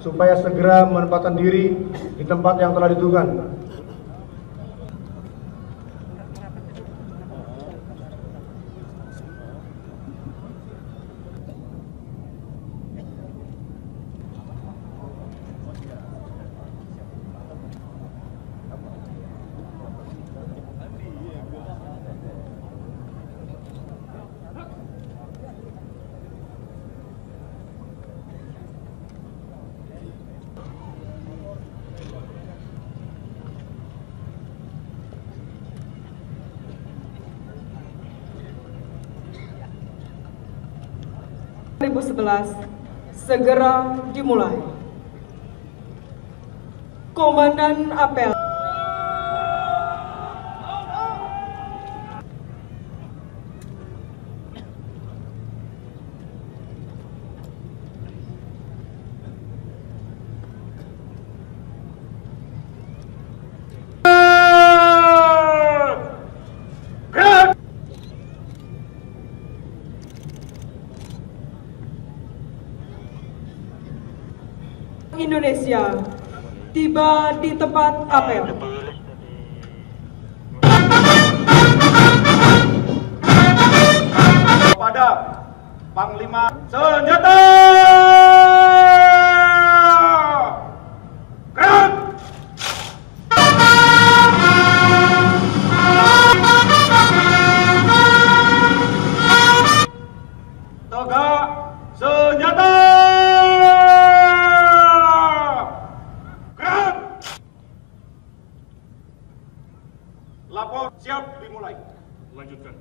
supaya segera menempatkan diri di tempat yang telah ditentukan. Segera dimulai. Komandan apel. Indonesia tiba di tempat apel. Kepada Panglima senjata! Gerak! Tegak senjata! Lapor siap dimulai. Lanjutkan.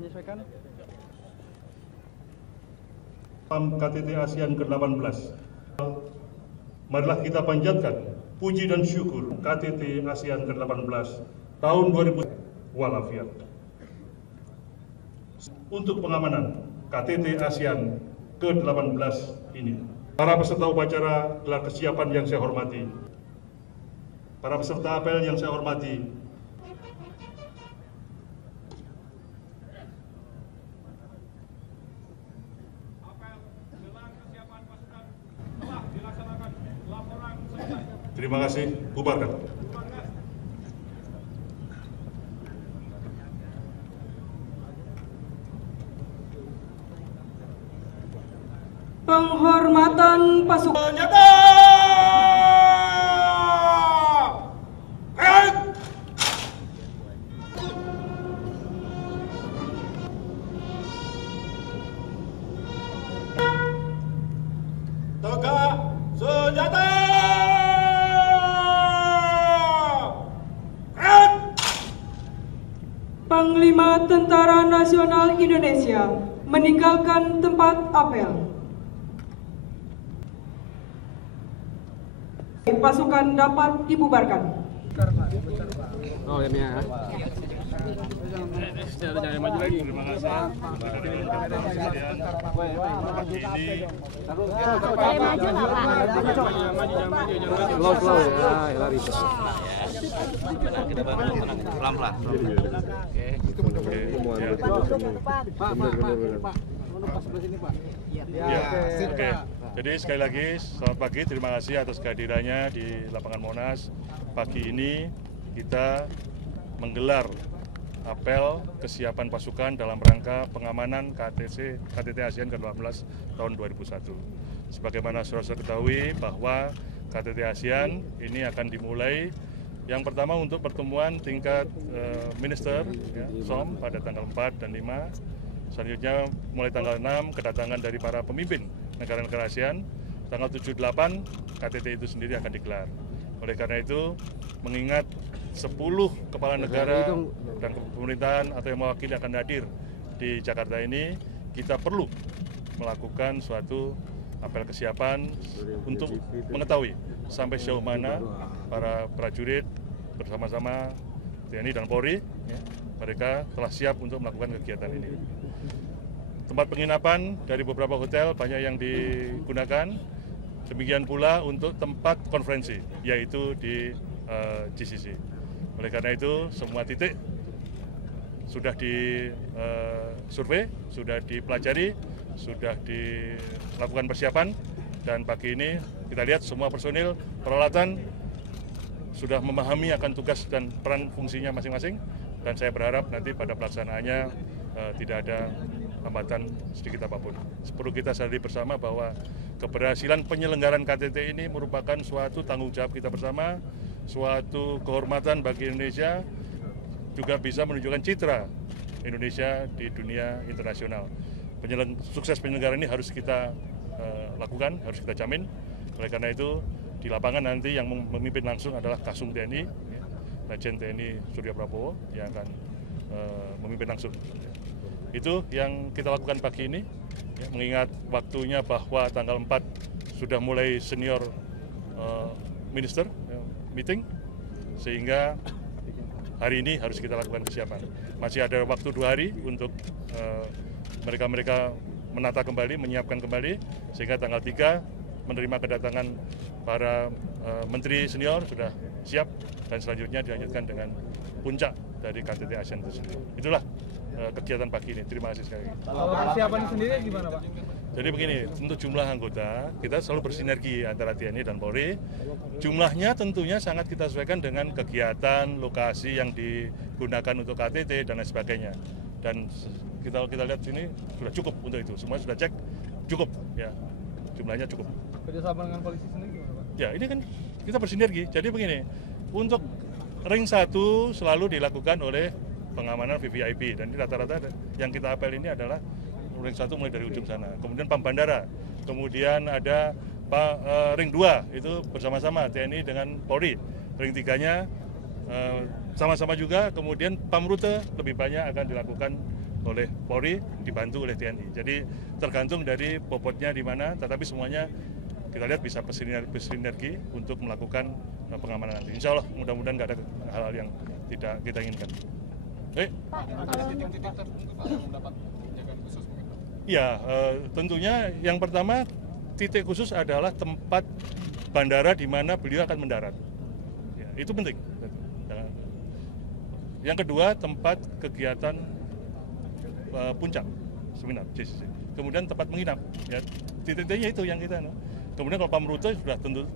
menyesuaikan. KTT ASEAN ke-18. Marilah kita panjatkan puji dan syukur KTT ASEAN ke-18 tahun 2000 walafiat. Untuk pengamanan KTT ASEAN ke-18 ini, para peserta upacara gelar kesiapan yang saya hormati, para peserta apel yang saya hormati, terima kasih, bubarkan. Penghormatan pasukan. Senjata! Red! Tegak senjata! Red! Panglima Tentara Nasional Indonesia meninggalkan tempat apel. Pasukan dapat dibubarkan. Oh ya. Jangan maju lagi. Terima kasih. Slow ya, lari. Pelan-pelan. Pak. Ya, oke. Jadi sekali lagi selamat pagi, terima kasih atas kehadirannya di lapangan Monas. Pagi ini kita menggelar apel kesiapan pasukan dalam rangka pengamanan KTT ASEAN ke-18 tahun 2001. Sebagaimana saudara ketahui bahwa KTT ASEAN ini akan dimulai yang pertama untuk pertemuan tingkat minister ya, SOM pada tanggal 4 dan 5. Selanjutnya mulai tanggal 6 kedatangan dari para pemimpin negara-negara ASEAN. Tanggal 7-8 KTT itu sendiri akan digelar. Oleh karena itu, mengingat 10 kepala negara dan pemerintahan atau yang mewakili akan hadir di Jakarta ini, kita perlu melakukan suatu apel kesiapan untuk mengetahui sampai sejauh mana para prajurit bersama-sama TNI dan Polri, ya, mereka telah siap untuk melakukan kegiatan ini. Tempat penginapan dari beberapa hotel banyak yang digunakan, demikian pula untuk tempat konferensi, yaitu di GCC. Oleh karena itu, semua titik sudah disurvei, sudah dipelajari, sudah dilakukan persiapan, dan pagi ini kita lihat semua personil peralatan sudah memahami akan tugas dan peran fungsinya masing-masing, dan saya berharap nanti pada pelaksanaannya tidak ada hambatan sedikit apapun. Perlu kita sadari bersama bahwa keberhasilan penyelenggaraan KTT ini merupakan suatu tanggung jawab kita bersama, suatu kehormatan bagi Indonesia, juga bisa menunjukkan citra Indonesia di dunia internasional. Sukses penyelenggaraan ini harus kita lakukan, harus kita jamin. Oleh karena itu, di lapangan nanti yang memimpin langsung adalah Kasum TNI, Legend TNI Surya Prabowo yang akan memimpin langsung. Itu yang kita lakukan pagi ini, ya, mengingat waktunya bahwa tanggal 4 sudah mulai senior minister meeting, sehingga hari ini harus kita lakukan kesiapan. Masih ada waktu 2 hari untuk mereka-mereka menata kembali, menyiapkan kembali, sehingga tanggal 3 menerima kedatangan para menteri senior sudah siap, dan selanjutnya dilanjutkan dengan puncak dari KTT ASEAN itu sendiri. Itulah kegiatan pagi ini. Terima kasih sekali. Kalau persiapan sendiri gimana, Pak? Jadi begini, untuk jumlah anggota, kita selalu bersinergi antara TNI dan Polri. Jumlahnya tentunya sangat kita sesuaikan dengan kegiatan, lokasi yang digunakan untuk KTT dan lain sebagainya. Dan kita lihat sini sudah cukup untuk itu. Semua sudah cek, cukup ya. Jumlahnya cukup. Kerjasama dengan polisi sendiri gimana, Pak? Ya, ini kan kita bersinergi. Jadi begini, untuk ring 1 selalu dilakukan oleh pengamanan VVIP, dan ini rata-rata yang kita apel ini adalah ring 1 mulai dari ujung sana. Kemudian pam bandara, kemudian ada ring 2 itu bersama-sama TNI dengan Polri. Ring 3-nya sama-sama juga, kemudian pam rute lebih banyak akan dilakukan oleh Polri, dibantu oleh TNI. Jadi tergantung dari bobotnya di mana, tetapi semuanya kita lihat bisa bersinergi untuk melakukan pengamanan nanti. Insya Allah mudah-mudahan nggak ada hal-hal yang tidak kita inginkan. Ya, tentunya yang pertama titik khusus adalah tempat bandara di mana beliau akan mendarat. Ya, itu penting. Yang kedua tempat kegiatan puncak seminar, kemudian tempat menginap. Ya, titik-titiknya itu yang kita. Kemudian kalau pamrute sudah tentu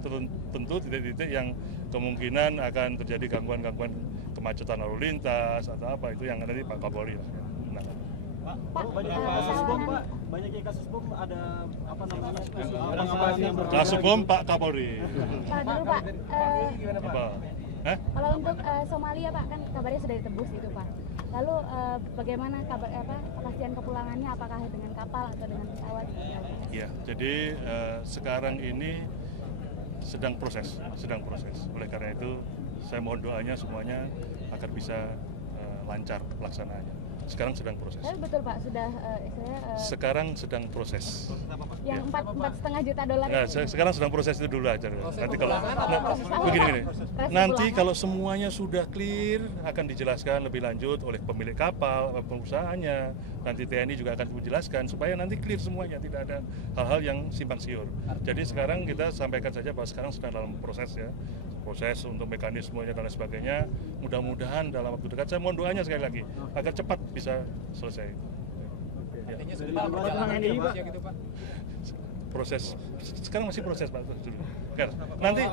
titik-titik yang kemungkinan akan terjadi gangguan-gangguan kemacetan lalu lintas atau apa, itu yang nanti Pak Kapolri. Banyak kasus bom ada apa namanya? Kasus bom Pak Kapolri. Pak dulu Pak, Apa? kalau untuk Somalia Pak kan kabarnya sudah ditembus itu Pak. Lalu bagaimana kabar kepastian kepulangannya, apakah dengan kapal atau dengan pesawat? Iya, jadi sekarang ini sedang proses. Oleh karena itu saya mohon doanya semuanya agar bisa lancar pelaksanaannya. Sekarang sedang proses. Tapi betul Pak, sudah Sekarang sedang proses. yang $4,5 juta Ya, sekarang sedang proses itu dulu aja. Nanti kalau begini. Nanti kalau semuanya sudah clear akan dijelaskan lebih lanjut oleh pemilik kapal, pengusahanya. Nanti TNI juga akan menjelaskan supaya nanti clear semuanya, tidak ada hal-hal yang simpang siur. Jadi sekarang kita sampaikan saja bahwa sekarang sedang dalam proses ya. Proses untuk mekanismenya dan lain sebagainya. Mudah-mudahan dalam waktu dekat, saya mohon doanya sekali lagi agar cepat bisa selesai. Proses sekarang masih proses Pak. Nanti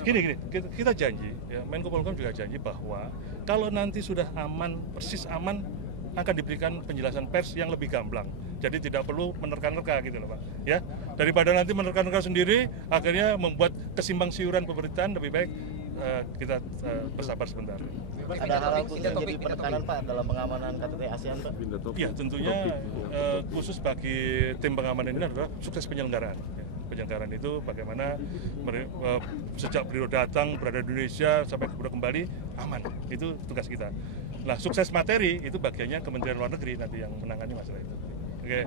gini kita janji ya, Menko Polhukam juga janji bahwa kalau nanti sudah aman, persis aman, akan diberikan penjelasan pers yang lebih gamblang. Jadi tidak perlu menerka-nerka gitu loh Pak. Ya, daripada nanti menerka-nerka sendiri akhirnya membuat kesimpang siuran pemberitaan, lebih baik kita bersabar sebentar. Ada hal khusus yang jadi penekanan Pak dalam pengamanan KTT ASEAN Pak? Iya, tentunya khusus bagi tim pengamanan ini adalah sukses penyelenggaraan. Penyelenggaraan itu bagaimana sejak beliau datang berada di Indonesia sampai kembali aman, itu tugas kita. Nah, sukses materi itu bagiannya Kementerian Luar Negeri nanti yang menangani masalah itu. Oke.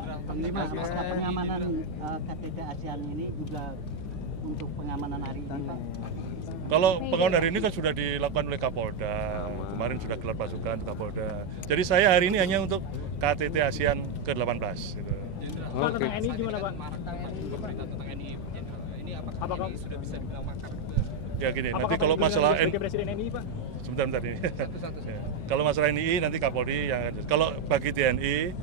Masalah pengamanan KTT ASEAN ini juga untuk pengamanan hari ini. Kalau pengamanan hari ini kan sudah dilakukan oleh Kapolda, kemarin sudah gelar pasukan Kapolda. Jadi saya hari ini hanya untuk KTT ASEAN ke-18. Gitu. Pak, tentang NI gimana Pak? Apakah sudah bisa dibilang makar? Ya gini, nanti kalau masalah Presiden NI Pak? sebentar ini. Ya. Kalau masalah NI nanti Kapolri yang ada. Kalau bagi TNI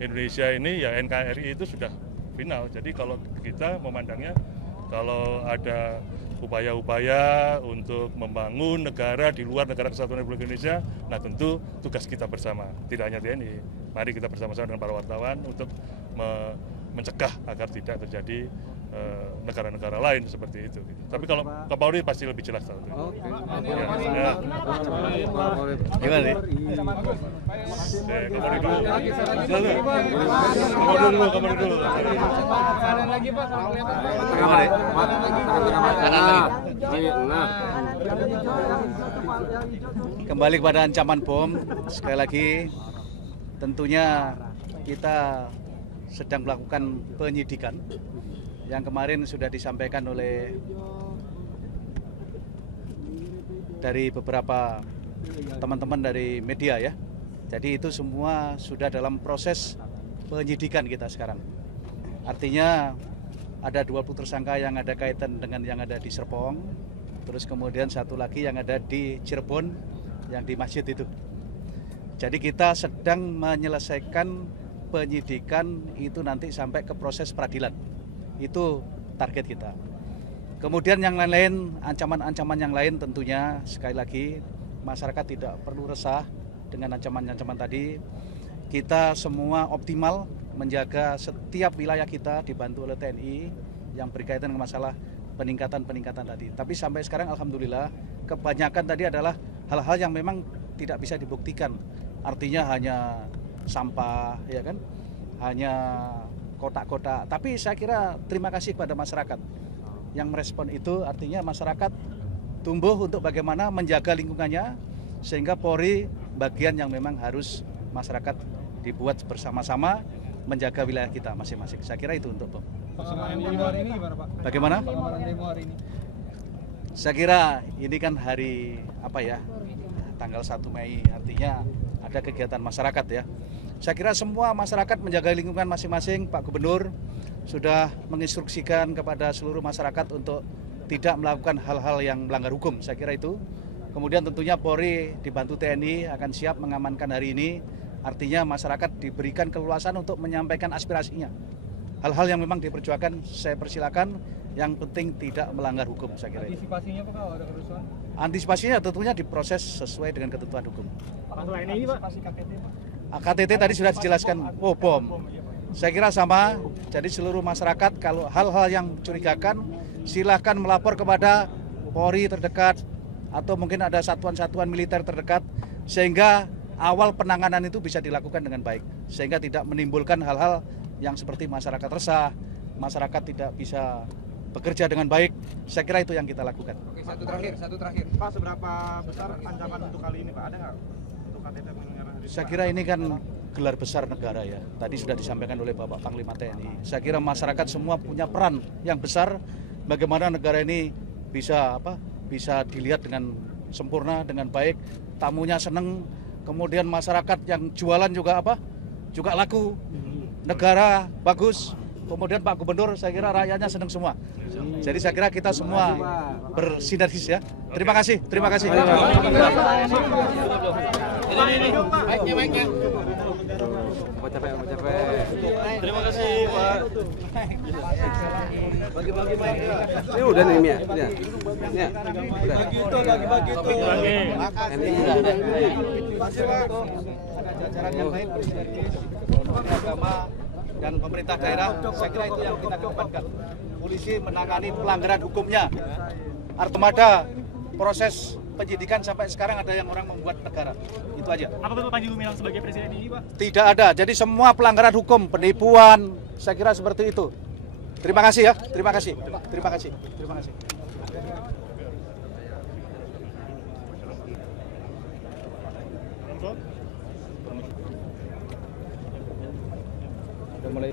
Indonesia ini ya NKRI itu sudah final. Jadi kalau kita memandangnya kalau ada upaya-upaya untuk membangun negara di luar negara kesatuan Republik Indonesia, nah tentu tugas kita bersama, tidak hanya TNI. Mari kita bersama-sama dengan para wartawan untuk mencegah agar tidak terjadi negara-negara lain seperti itu. Tapi kalau Kapolri pasti lebih jelas tahu. Gimana nih? Kapolri dulu. Kapolri dulu. Lagi Pak, Kembali kepada ancaman bom, sekali lagi tentunya kita sedang melakukan penyidikan yang kemarin sudah disampaikan oleh dari beberapa teman-teman dari media ya. Jadi itu semua sudah dalam proses penyidikan kita sekarang. Artinya ada 20 tersangka yang ada kaitan dengan yang ada di Serpong, terus kemudian satu lagi yang ada di Cirebon yang di masjid itu. Jadi kita sedang menyelesaikan penyidikan itu nanti sampai ke proses peradilan. Itu target kita. Kemudian yang lain-lain, ancaman-ancaman yang lain tentunya sekali lagi masyarakat tidak perlu resah dengan ancaman-ancaman tadi. Kita semua optimal menjaga setiap wilayah kita dibantu oleh TNI yang berkaitan dengan masalah peningkatan tadi. Tapi sampai sekarang alhamdulillah kebanyakan tadi adalah hal-hal yang memang tidak bisa dibuktikan. Artinya hanya sampah, ya kan? Hanya kotak-kotak. Tapi saya kira terima kasih kepada masyarakat yang merespon itu. Artinya masyarakat tumbuh untuk bagaimana menjaga lingkungannya, sehingga Polri bagian yang memang harus masyarakat dibuat bersama-sama menjaga wilayah kita masing-masing. Saya kira itu untuk BOM. Pengamanan demo hari ini gimana Pak? Bagaimana? Pengamanan demo hari ini. Saya kira ini kan hari apa ya? Tanggal 1 Mei, artinya ada kegiatan masyarakat ya. Saya kira semua masyarakat menjaga lingkungan masing-masing. Pak Gubernur sudah menginstruksikan kepada seluruh masyarakat untuk tidak melakukan hal-hal yang melanggar hukum. Saya kira itu. Kemudian tentunya Polri dibantu TNI akan siap mengamankan hari ini. Artinya masyarakat diberikan keluasan untuk menyampaikan aspirasinya. Hal-hal yang memang diperjuangkan saya persilakan. Yang penting tidak melanggar hukum, saya kira. Antisipasinya Pak kalau ada kerusuhan? Antisipasinya tentunya diproses sesuai dengan ketentuan hukum. Pak, selain ini Pak? KTT Pak? KTT tadi sudah dijelaskan, BOM. Saya kira sama, jadi seluruh masyarakat kalau hal-hal yang mencurigakan silahkan melapor kepada Polri terdekat atau mungkin ada satuan-satuan militer terdekat sehingga awal penanganan itu bisa dilakukan dengan baik sehingga tidak menimbulkan hal-hal yang seperti masyarakat resah, masyarakat tidak bisa bekerja dengan baik. Saya kira itu yang kita lakukan. Oke, satu terakhir. Pak, seberapa besar ancaman untuk kali ini Pak? Ada nggak untuk KTT menyerang? Saya kira ini kan gelar besar negara ya. Tadi sudah disampaikan oleh Bapak Panglima TNI. Saya kira masyarakat semua punya peran yang besar bagaimana negara ini bisa dilihat dengan sempurna dengan baik, tamunya seneng, kemudian masyarakat yang jualan juga juga laku, negara bagus, kemudian Pak Gubernur saya kira rakyatnya seneng semua. Jadi saya kira kita semua bersinergis ya. Terima kasih. Terima kasih Pak. Bagi-bagi mic. Ini udah nih ya. Ya. Bagi-bagi itu. Ada jajaran yang baik bersinergis, agama dan pemerintah daerah. Saya kira itu yang kita kedepankan. Polisi menangani pelanggaran hukumnya. Armada proses penyidikan sampai sekarang ada yang orang membuat negara. Itu aja. Apa betul Panji Gumilang sebagai presiden ini Pak? Tidak ada. Jadi semua pelanggaran hukum, penipuan, saya kira seperti itu. Terima kasih ya. Terima kasih. Terima kasih. Terima kasih. Sudah mulai.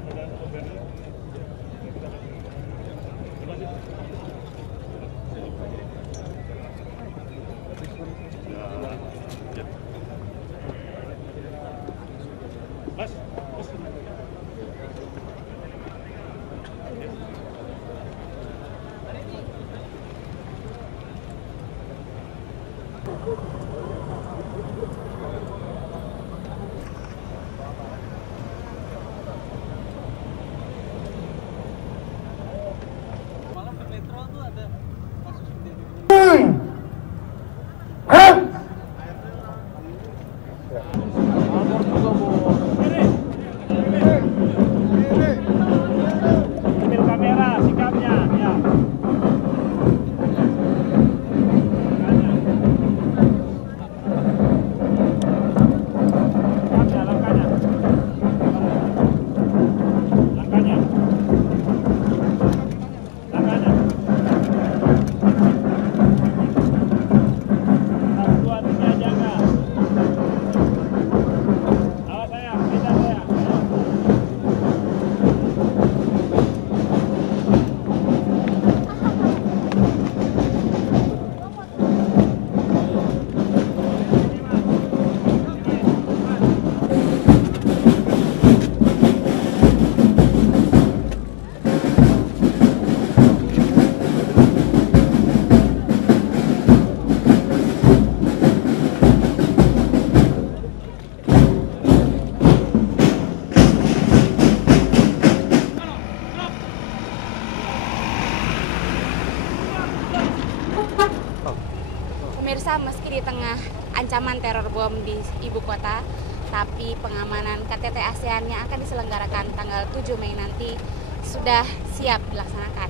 Pemirsa, meski di tengah ancaman teror bom di ibu kota, tapi pengamanan KTT ASEAN yang akan diselenggarakan tanggal 7 Mei nanti sudah siap dilaksanakan.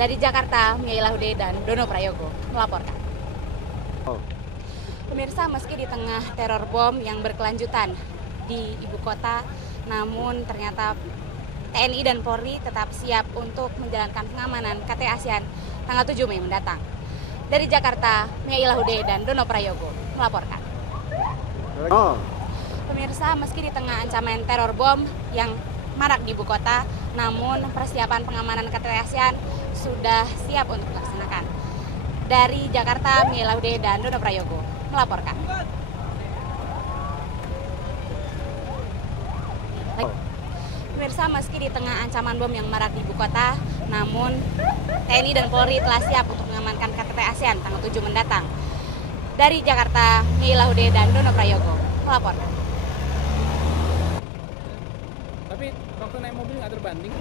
Dari Jakarta, Mia Ilahude dan Dono Prayogo melaporkan. Pemirsa, meski di tengah teror bom yang berkelanjutan di ibu kota, namun ternyata TNI dan Polri tetap siap untuk menjalankan pengamanan KTT ASEAN tanggal 7 Mei mendatang. Dari Jakarta, Mia Ilahude dan Dono Prayogo melaporkan. Pemirsa, meski di tengah ancaman teror bom yang marak di ibu kota, namun persiapan pengamanan KTT ASEAN sudah siap untuk dilaksanakan. Dari Jakarta, Mia Laude dan Dono Prayogo melaporkan. Pemirsa, meski di tengah ancaman bom yang marak di ibu kota, namun TNI dan Polri telah siap untuk mengamankan KTT ASEAN tanggal 7 mendatang. Dari Jakarta, Mia Laude dan Dono Prayogo melaporkan. Tapi waktu naik mobil nggak terbanding?